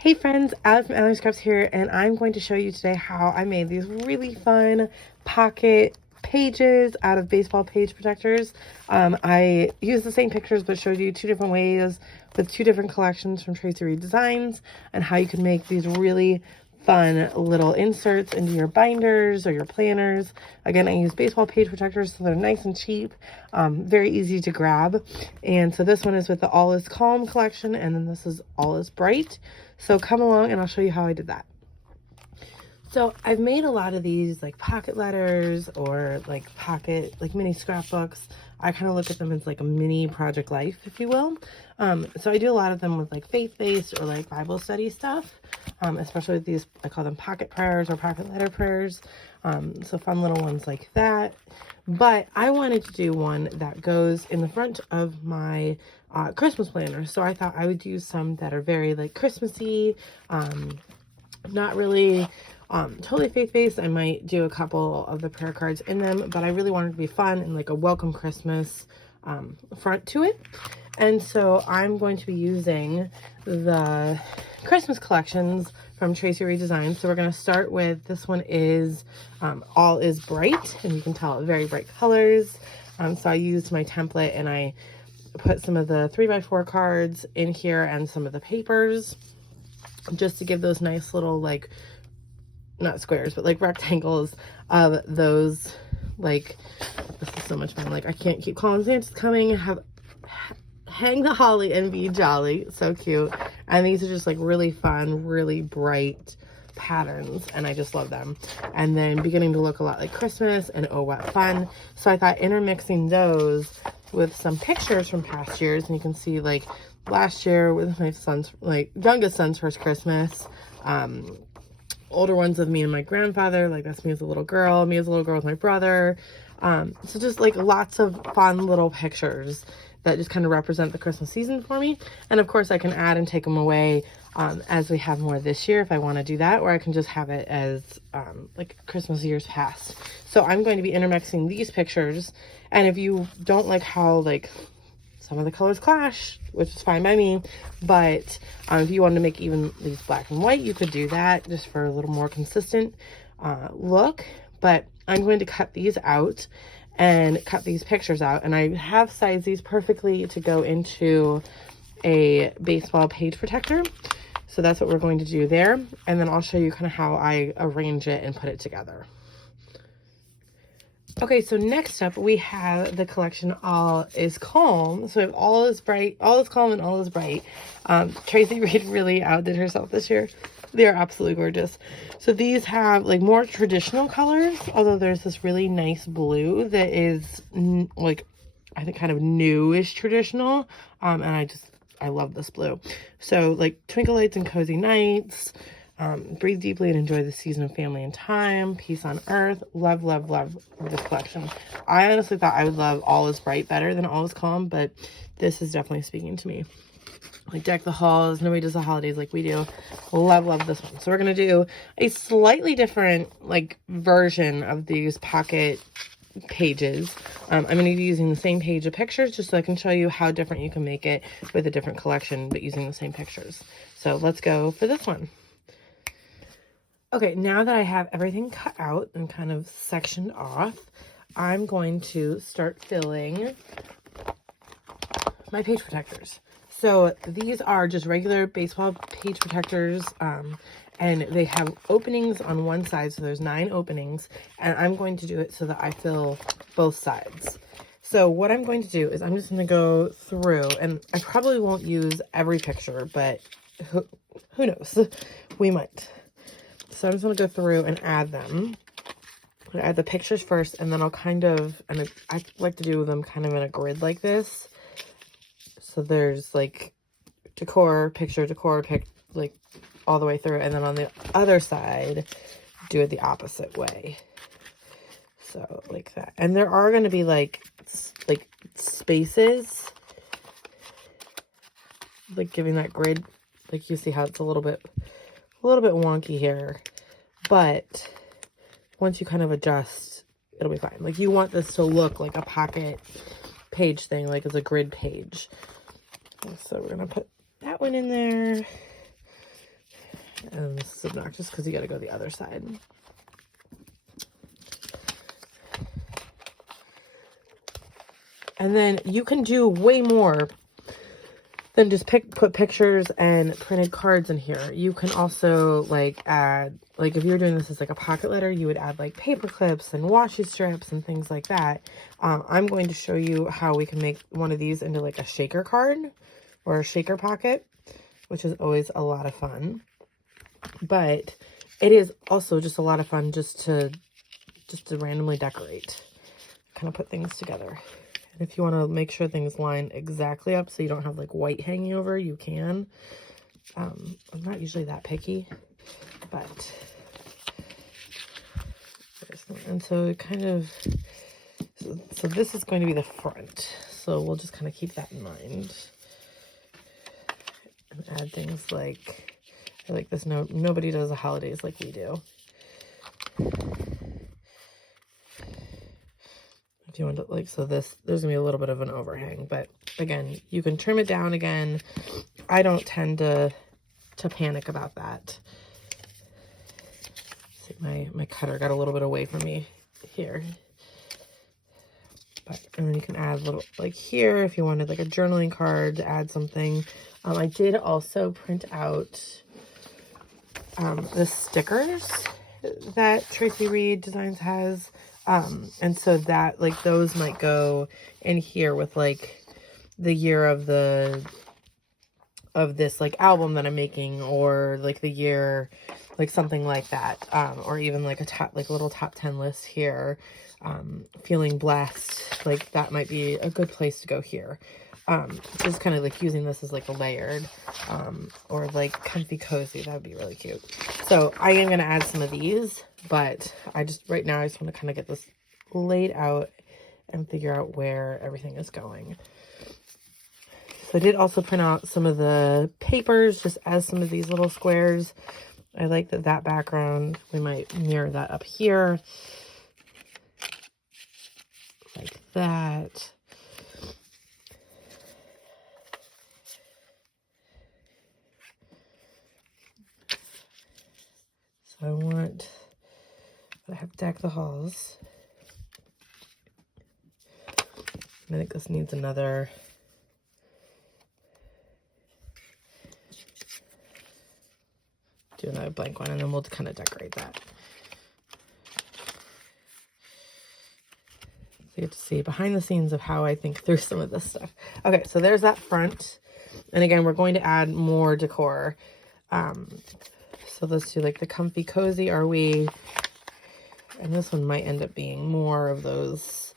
Hey friends, Allie from Allie Scraps here, and I'm going to show you today how I made these really fun pocket pages out of baseball page protectors. I used the same pictures but showed you two different ways with two different collections from Traci Reed Designs and how you can make these really fun little inserts into your binders or your planners. Again, I use baseball page protectors, so they're nice and cheap, very easy to grab. And so this one is with the All Is Calm collection, and then this is All Is Bright. So come along and I'll show you how I did that. So I've made a lot of these like pocket letters or like pocket, like mini scrapbooks. I kind of look at them as like a mini project life, if you will. So I do a lot of them with like faith-based or like Bible study stuff, especially with these, I call them pocket prayers or pocket letter prayers. So fun little ones like that. But I wanted to do one that goes in the front of my Christmas planner. So I thought I would do some that are very like Christmassy, not really totally faith-based. I might do a couple of the prayer cards in them, but I really wanted to be fun and like a welcome Christmas front to it. And so I'm going to be using the Christmas collections from Traci Reed Designs. So we're going to start with, this one is All Is Bright, and you can tell very bright colors. So I used my template and I put some of the 3x4 cards in here and some of the papers just to give those nice little like, not squares, but like rectangles of those, like, this is so much fun. Like, I can't keep calling Santa's coming, hang the holly and be jolly. So cute. And these are just like really fun, really bright patterns, and I just love them. And then beginning to look a lot like Christmas, and oh what fun. So I thought intermixing those with some pictures from past years, and you can see like last year with my son's, like youngest son's first Christmas, older ones of me and my grandfather, like that's me as a little girl, with my brother. So just like lots of fun little pictures that just kind of represent the Christmas season for me. And of course I can add and take them away as we have more this year if I want to do that, or I can just have it as like Christmas years past. So I'm going to be intermixing these pictures, and if you don't like how like some of the colors clash, which is fine by me, but if you wanted to make even these black and white, you could do that just for a little more consistent look. But I'm going to cut these out and cut these pictures out, and I have sized these perfectly to go into a baseball page protector. So that's what we're going to do there, and then I'll show you kind of how I arrange it and put it together. Okay, so next up we have the collection All Is Calm. So we have All Is Bright, All Is Calm, and All Is Bright. Traci Reed really outdid herself this year. They are absolutely gorgeous. So these have like more traditional colors, although there's this really nice blue that is like, I think kind of newish traditional. And I love this blue. So like Twinkle Lights and Cozy Nights, breathe deeply and enjoy the season of family and time, peace on earth. Love, love, love this collection. I honestly thought I would love All Is Bright better than All Is Calm, but this is definitely speaking to me. Like deck the halls, nobody does the holidays like we do. Love, love this one. So we're going to do a slightly different like version of these pocket pages. I'm going to be using the same page of pictures just so I can show you how different you can make it with a different collection, but using the same pictures. So let's go for this one. Okay, now that I have everything cut out and kind of sectioned off, I'm going to start filling my page protectors. So these are just regular baseball page protectors, and they have openings on one side, so there's 9 openings, and I'm going to do it so that I fill both sides. So what I'm going to do is I'm just going to go through, and I probably won't use every picture, but who knows? We might. So I'm just going to go through and add them. I'm going to add the pictures first, and then I'll kind of, and I like to do them kind of in a grid like this. So there's like decor, picture, like all the way through. And then on the other side, do it the opposite way. So like that. And there are going to be like spaces, like giving that grid, like you see how it's a little bit wonky here, but once you kind of adjust, it'll be fine. Like you want this to look like a pocket page thing, like it's a grid page. So we're gonna put that one in there, And this is obnoxious because you got to go the other side. And then you can do way more than just put pictures and printed cards in here. You can also like add, like if you're doing this as like a pocket letter, you would add like paper clips and washi strips and things like that. I'm going to show you how we can make one of these into like a shaker card or a shaker pocket, which is always a lot of fun. But it is also just a lot of fun just to randomly decorate, kind of put things together. And if you want to make sure things line exactly up so you don't have like white hanging over, you can. I'm not usually that picky, but and so it kind of, so this is going to be the front. So we'll just kind of keep that in mind and add things like, I like this note, nobody does the holidays like we do. If you want to, like, so this, there's gonna be a little bit of an overhang, but again, you can trim it down again. I don't tend to panic about that. See, my cutter got a little bit away from me here. But, and then you can add little, like here, if you wanted like a journaling card to add something. I did also print out the stickers that Traci Reed Designs has. And so that, like, those might go in here with like the year of this like album that I'm making, or like the year, like something like that. Or even like a little top 10 list here. Feeling blessed, like that might be a good place to go here. Just kind of like using this as like a layered, or like comfy cozy. That would be really cute. So I am going to add some of these, but right now I just want to kind of get this laid out and figure out where everything is going. So I did also print out some of the papers just as some of these little squares. I like that background. We might mirror that up here. Like that. So I have Deck the Halls. I think this needs another, do another blank one, and then we'll kind of decorate that. So you have to see behind the scenes of how I think through some of this stuff. Okay, so there's that front. And again, we're going to add more decor. So let's do like the comfy cozy, are we? And this one might end up being more of those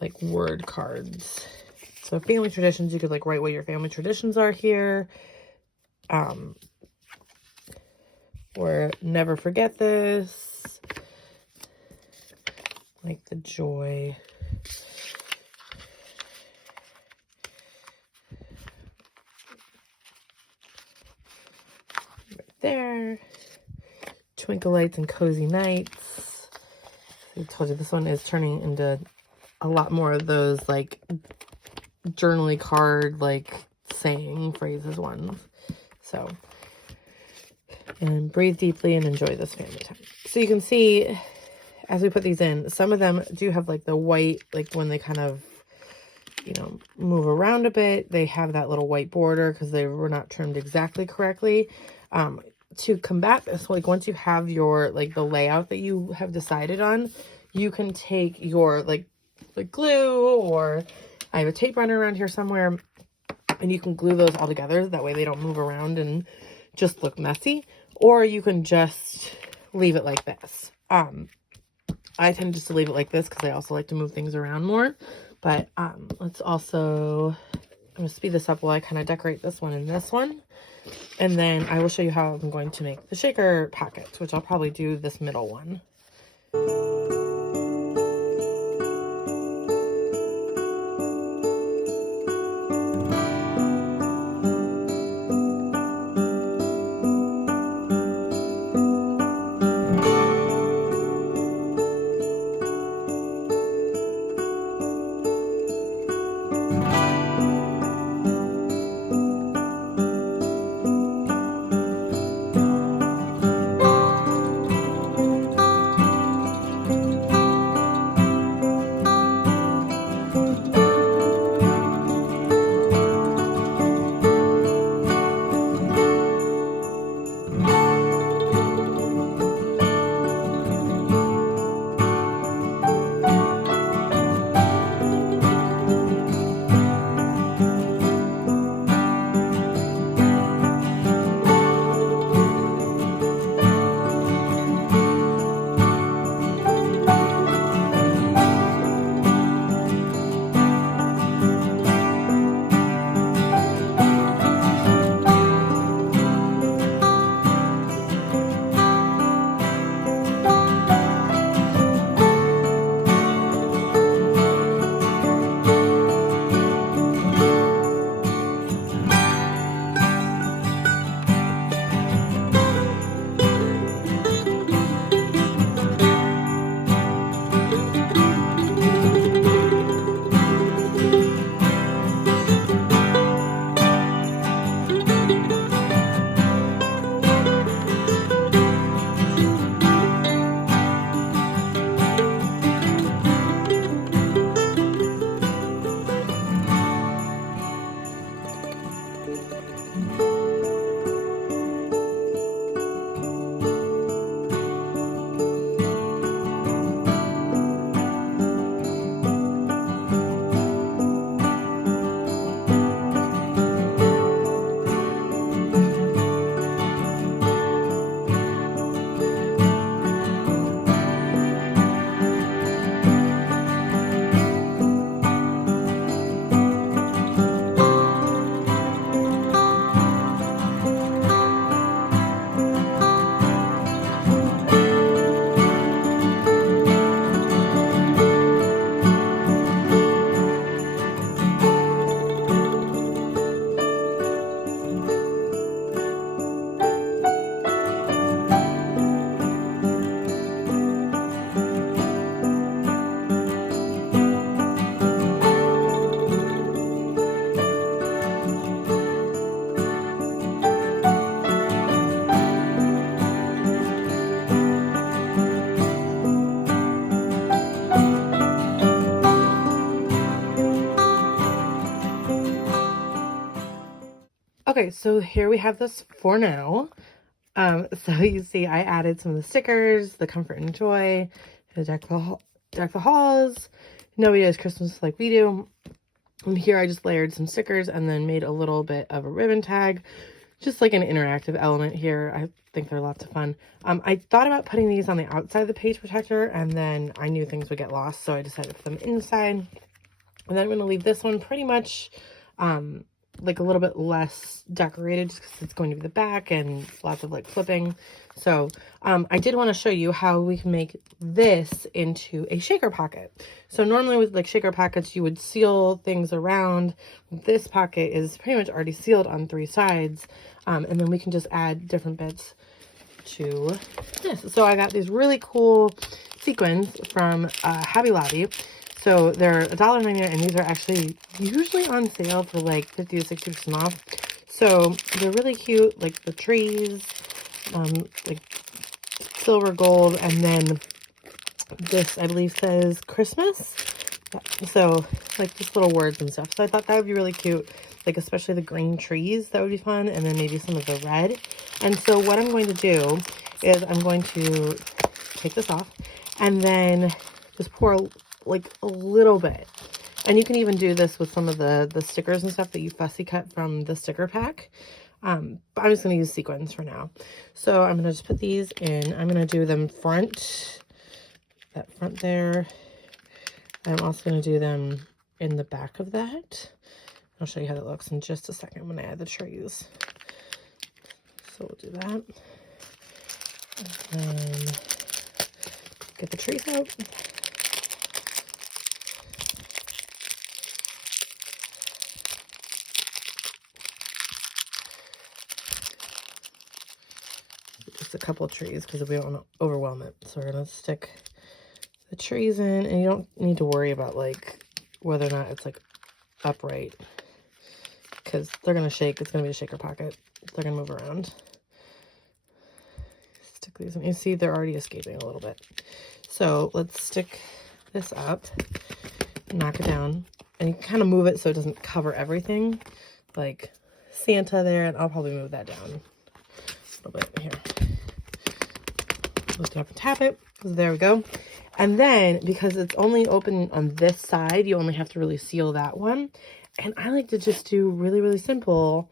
like word cards. So family traditions, you could like write what your family traditions are here. Or never forget this. Like the joy. Right there. Twinkle lights and cozy nights. I told you this one is turning into a lot more of those like journaly card, like saying phrases ones. So, and breathe deeply and enjoy this family time. So you can see as we put these in, some of them do have like the white, like when they kind of, you know, move around a bit, they have that little white border because they were not trimmed exactly correctly. To combat this, like once you have your, like the layout that you have decided on, you can take your like glue, or I have a tape runner around here somewhere, and you can glue those all together. That way they don't move around and just look messy. Or you can just leave it like this. I tend just to leave it like this because I also like to move things around more. But let's also, I'm going to speed this up while I kind of decorate this one and this one. And then I will show you how I'm going to make the shaker pockets, which I'll probably do this middle one. Okay, so here we have this for now. So you see I added some of the stickers, the comfort and joy, the deck the halls. Nobody does Christmas like we do. And here I just layered some stickers and then made a little bit of a ribbon tag. Just like an interactive element here. I think they're lots of fun. I thought about putting these on the outside of the page protector, and then I knew things would get lost, so I decided to put them inside. And then I'm going to leave this one pretty much like a little bit less decorated just because it's going to be the back and lots of like flipping. So I did want to show you how we can make this into a shaker pocket. So normally with like shaker pockets, you would seal things around. This pocket is pretty much already sealed on 3 sides. And then we can just add different bits to this. So I got these really cool sequins from Hobby Lobby. So they're $1.99, and these are actually usually on sale for like 50 to 60% off. So they're really cute, like the trees, like silver gold, and then this I believe says Christmas. So like just little words and stuff. So I thought that would be really cute, like especially the green trees, that would be fun, and then maybe some of the red. And so what I'm going to do is I'm going to take this off and then just pour like a little bit. And you can even do this with some of the stickers and stuff that you fussy cut from the sticker pack. But I'm just going to use sequins for now. So I'm going to just put these in. I'm going to do them front, that front there. I'm also going to do them in the back of that. I'll show you how that looks in just a second when I add the trees. So we'll do that. And then get the trees out. Just a couple of trees because we don't want to overwhelm it. So we're going to stick the trees in, and you don't need to worry about like whether or not it's like upright, because they're going to shake. It's going to be a shaker pocket. They're going to move around. Stick these in. You see they're already escaping a little bit. So let's stick this up, knock it down, and you kind of move it so it doesn't cover everything, like Santa there, and I'll probably move that down a little bit here. Lift it up and tap it. There we go. And then because it's only open on this side, you only have to really seal that one. And I like to just do really, really simple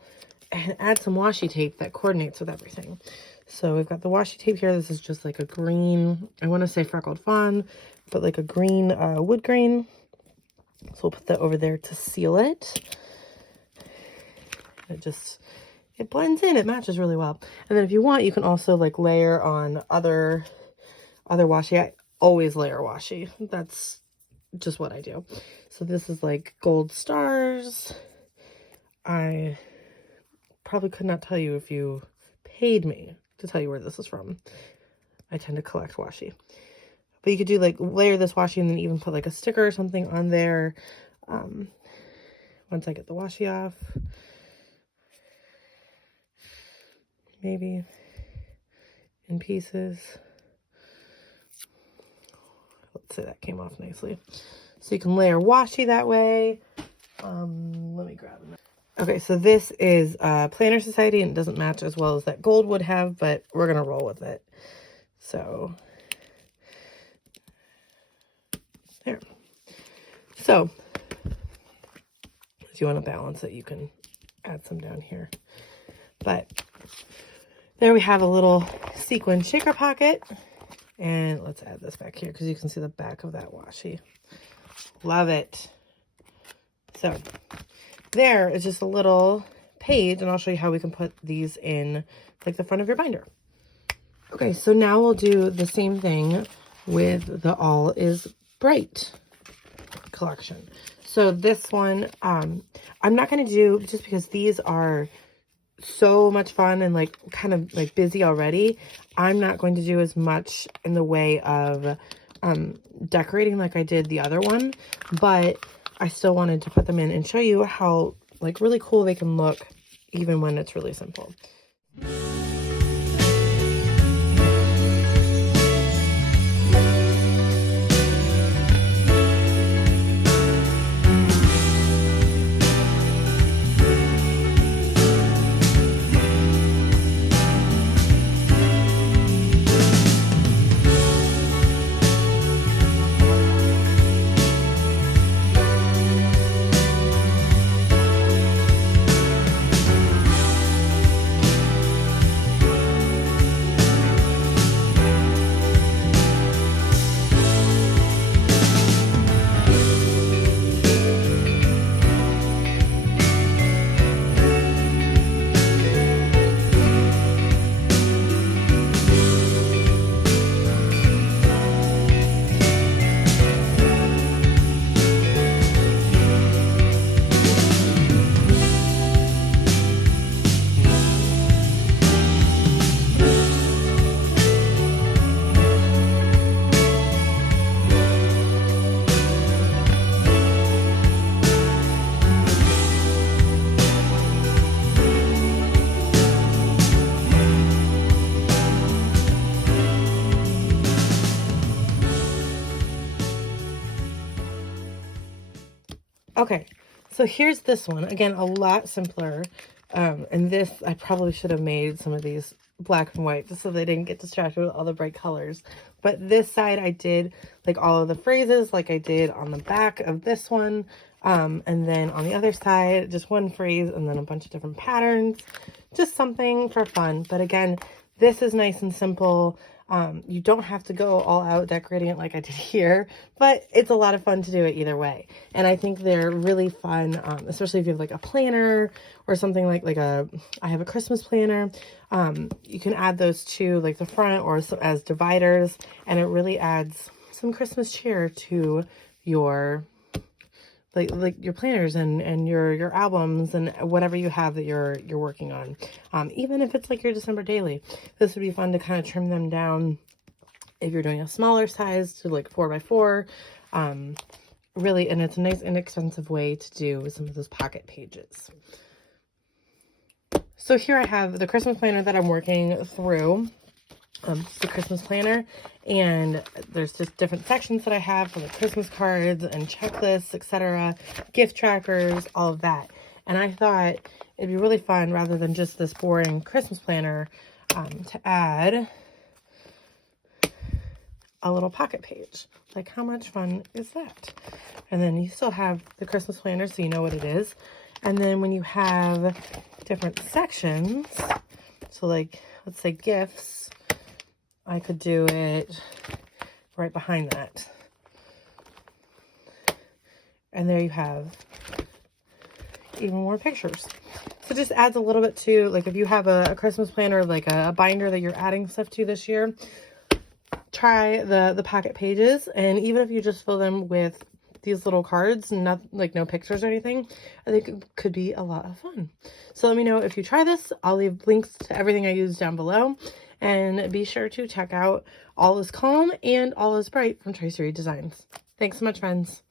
and add some washi tape that coordinates with everything. So we've got the washi tape here. This is just like a green, I want to say freckled fawn, but like a green wood grain. So we'll put that over there to seal it. It blends in, it matches really well. And then if you want, you can also like layer on other washi. I always layer washi. That's just what I do. So this is like gold stars. I probably could not tell you if you paid me to tell you where this is from. I tend to collect washi. But you could do like layer this washi and then even put like a sticker or something on there. Once I get the washi off. Maybe in pieces. Let's say that came off nicely. So you can layer washi that way. Let me grab it. Okay, so this is Planner Society, and it doesn't match as well as that gold would have, but we're gonna roll with it. So there. So if you want to balance it, you can add some down here. But there we have a little sequin shaker pocket. And let's add this back here because you can see the back of that washi. Love it. So there is just a little page, and I'll show you how we can put these in like the front of your binder. Okay, so now we'll do the same thing with the All is Bright collection. So this one, I'm not going to do, just because these are so much fun and like kind of like busy already, I'm not going to do as much in the way of decorating like I did the other one, but I still wanted to put them in and show you how like really cool they can look even when it's really simple. Okay, so here's this one. Again, a lot simpler. And this, I probably should have made some of these black and white just so they didn't get distracted with all the bright colors. But this side, I did like all of the phrases like I did on the back of this one. And then on the other side, just one phrase and then a bunch of different patterns. Just something for fun. But again, this is nice and simple. You don't have to go all out decorating it like I did here, but it's a lot of fun to do it either way. And I think they're really fun, especially if you have like a planner or something like I have a Christmas planner. You can add those to like the front or as dividers, and it really adds some Christmas cheer to your like your planners and your albums and whatever you have that you're working on. Even if it's like your December daily, this would be fun to kind of trim them down if you're doing a smaller size to like 4x4. Really, and it's a nice inexpensive way to do some of those pocket pages. So here I have the Christmas planner that I'm working through. It's the Christmas planner, and there's just different sections that I have for the Christmas cards and checklists, etc., gift trackers, all of that. And I thought it'd be really fun, rather than just this boring Christmas planner, to add a little pocket page. Like, how much fun is that? And then you still have the Christmas planner, so you know what it is. And then when you have different sections, so like, let's say gifts, I could do it right behind that. And there you have even more pictures. So it just adds a little bit to, like if you have a Christmas planner, like a binder that you're adding stuff to this year, try the pocket pages. And even if you just fill them with these little cards, not like no pictures or anything, I think it could be a lot of fun. So let me know if you try this. I'll leave links to everything I use down below. And be sure to check out All Is Calm and All Is Bright from Traci Reed Designs. Thanks so much, friends.